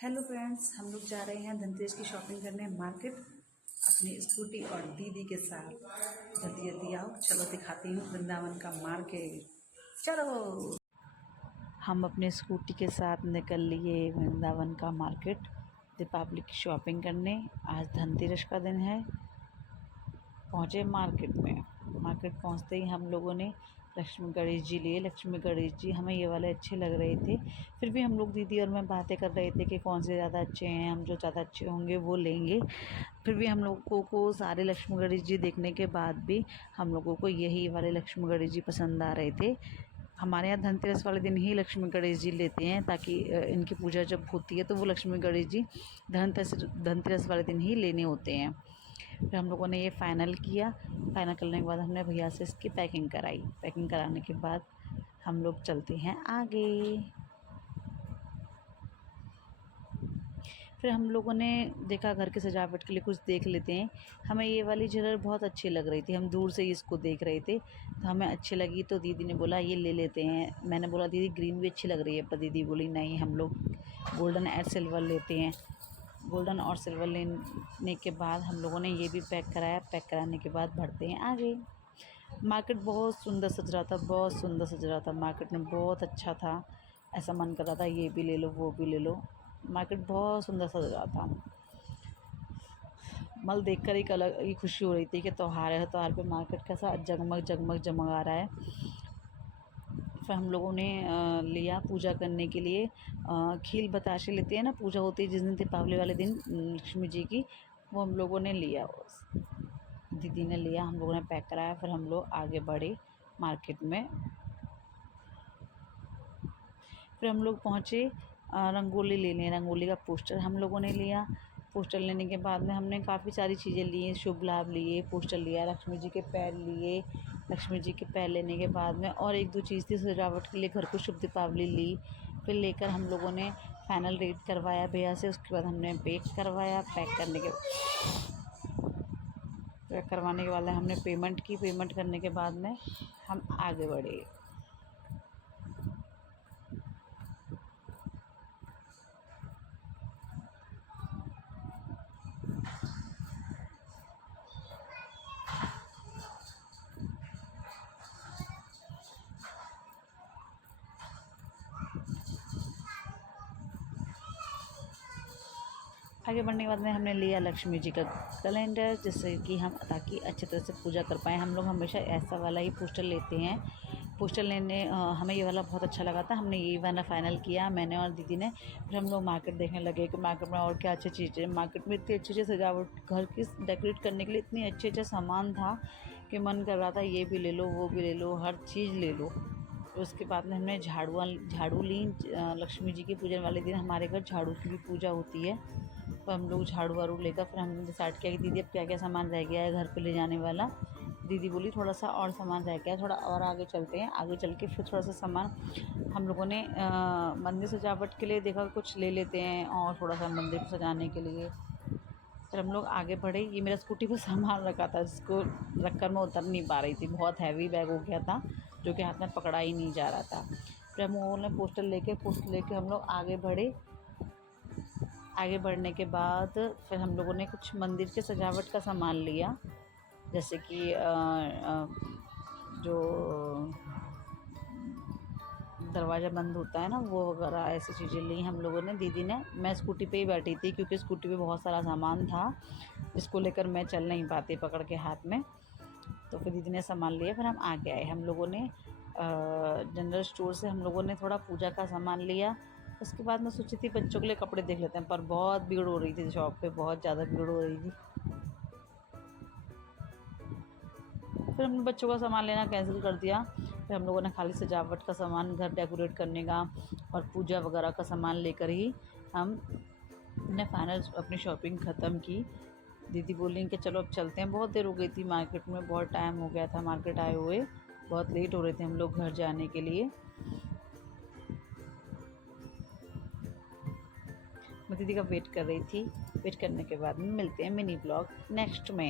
Hello friends, हम लोग जा रहे हैं धनतेरस की शॉपिंग करने मार्केट अपनी स्कूटी और दीदी के साथ। जल्दी जल्दी आओ, चलो दिखाती हूँ वृंदावन का मार्केट। चलो, हम अपने स्कूटी के साथ निकल लिए वृंदावन का मार्केट दीपावली की शॉपिंग करने। आज धनतेरस का दिन है। पहुँचे मार्केट में। मार्केट पहुँचते ही हम लोगों ने लक्ष्मी गणेश जी लिए। लक्ष्मी गणेश जी हमें ये वाले अच्छे लग रहे थे, फिर भी हम लोग दीदी और मैं बातें कर रहे थे कि कौन से ज़्यादा अच्छे हैं, हम जो ज़्यादा अच्छे होंगे वो लेंगे। फिर भी हम लोगों को सारे लक्ष्मी गणेश जी देखने के बाद भी हम लोगों को यही वाले लक्ष्मी गणेश जी पसंद आ रहे थे। हमारे यहाँ धनतेरस वाले दिन ही लक्ष्मी गणेश जी लेते हैं, ताकि इनकी पूजा जब होती है तो वो लक्ष्मी गणेश जी धनतेरस वाले दिन ही लेने होते हैं। फिर हम लोगों ने ये फ़ाइनल किया। फ़ाइनल करने के बाद हमने भैया से इसकी पैकिंग कराई। पैकिंग कराने के बाद हम लोग चलते हैं आगे। फिर हम लोगों ने देखा घर की सजावट के लिए कुछ देख लेते हैं। हमें ये वाली झलर बहुत अच्छी लग रही थी, हम दूर से ही इसको देख रहे थे तो हमें अच्छी लगी, तो दीदी ने बोला ये ले लेते हैं। मैंने बोला दीदी ग्रीन भी अच्छी लग रही है, पर दीदी बोली नहीं, हम लोग गोल्डन एंड सिल्वर लेते हैं। गोल्डन और सिल्वर लेने के बाद हम लोगों ने ये भी पैक कराया। पैक कराने के बाद बढ़ते हैं आगे। मार्केट बहुत सुंदर सज रहा था, बहुत सुंदर सज रहा था। मार्केट में बहुत अच्छा था, ऐसा मन कर रहा था ये भी ले लो वो भी ले लो। मार्केट बहुत सुंदर सज रहा था। मल देखकर एक अलग ही खुशी हो रही थी कि त्योहार है, त्योहार पे मार्केट कैसा जगमग जगमग जगमगा रहा है। फिर हम लोगों ने लिया पूजा करने के लिए खील बताशे लेते हैं ना, पूजा होती है जिस दिन दीपावली वाले दिन लक्ष्मी जी की, वो हम लोगों ने लिया। दीदी ने लिया, हम लोगों ने पैक कराया। फिर हम लोग आगे बढ़े मार्केट में। फिर हम लोग पहुँचे रंगोली लेने। रंगोली का पोस्टर हम लोगों ने लिया। पोस्टर लेने के बाद में हमने काफ़ी सारी चीज़ें ली। शुभ लाभ लिए, पोस्टर लिया, लक्ष्मी जी के पैर लिए। लक्ष्मी जी के पैर लेने के बाद में और एक दो चीज़ थी सजावट के लिए, घर को शुभ दीपावली ली। फिर लेकर हम लोगों ने फाइनल रेट करवाया भैया से। उसके बाद हमने पैक करवाया। पैक करवाने के बाद हमने पेमेंट की। पेमेंट करने के बाद में हम आगे बढ़े। आगे बढ़ने के बाद में हमने लिया लक्ष्मी जी का कैलेंडर, जिससे कि हम ताकि अच्छी तरह से पूजा कर पाएँ। हम लोग हमेशा ऐसा वाला ही पोस्टर लेते हैं। पोस्टर लेने हमें ये वाला बहुत अच्छा लगा था, हमने ये वाला फ़ाइनल किया मैंने और दीदी ने। फिर हम लोग मार्केट देखने लगे कि मार्केट में और क्या अच्छी चीज़ें। मार्केट में इतनी अच्छी अच्छी सजावट, घर की डेकोरेट करने के लिए इतनी अच्छे अच्छे सामान था कि मन कर रहा था ये भी ले लो वो भी ले लो, हर चीज़ ले लो। उसके बाद में हमने झाड़ू ली। लक्ष्मी जी की पूजन वाले दिन हमारे घर झाड़ू की भी पूजा होती है, तो हम लोग झाड़ू वाड़ू लेकर फिर हमने डिसाइड किया कि दीदी अब क्या क्या सामान रह गया है घर पे ले जाने वाला। दीदी बोली थोड़ा सा और सामान रह गया है, थोड़ा और आगे चलते हैं। आगे चल के फिर थोड़ा सा सामान हम लोगों ने मंदिर सजावट के लिए देखा कुछ ले लेते हैं, और थोड़ा सा मंदिर को सजाने के लिए। फिर हम लोग आगे बढ़े। ये मेरा स्कूटी पर सामान रखा था, जिसको रखकर मैं उतर नहीं पा रही थी, बहुत हैवी बैग हो गया था जो कि हाथ में पकड़ा ही नहीं जा रहा था। फिर हम लोगों ने पोस्टर लेके हम लोग आगे बढ़े। आगे बढ़ने के बाद फिर हम लोगों ने कुछ मंदिर के सजावट का सामान लिया, जैसे कि जो दरवाज़ा बंद होता है ना, वो वगैरह ऐसी चीज़ें ली हम लोगों ने। दीदी ने, मैं स्कूटी पे ही बैठी थी क्योंकि स्कूटी पे बहुत सारा सामान था जिसको लेकर मैं चल नहीं पाती पकड़ के हाथ में। तो फिर दीदी ने सामान लिया। फिर हम आगे आए। हम लोगों ने जनरल स्टोर से हम लोगों ने थोड़ा पूजा का सामान लिया। उसके बाद मैं सोची थी बच्चों के लिए कपड़े देख लेते हैं, पर बहुत भीड़ हो रही थी शॉप पे, बहुत ज़्यादा भीड़ हो रही थी। फिर हमने बच्चों का सामान लेना कैंसिल कर दिया। फिर हम लोगों ने खाली सजावट का सामान, घर डेकोरेट करने का और पूजा वगैरह का सामान लेकर ही हमने फाइनल अपनी शॉपिंग ख़त्म की। दीदी बोली कि चलो अब चलते हैं, बहुत देर हो गई थी मार्केट में, बहुत टाइम हो गया था मार्केट आए हुए, बहुत लेट हो रहे थे हम लोग घर जाने के लिए। मैं दीदी का वेट कर रही थी। वेट करने के बाद में मिलते हैं मिनी ब्लॉग नेक्स्ट में।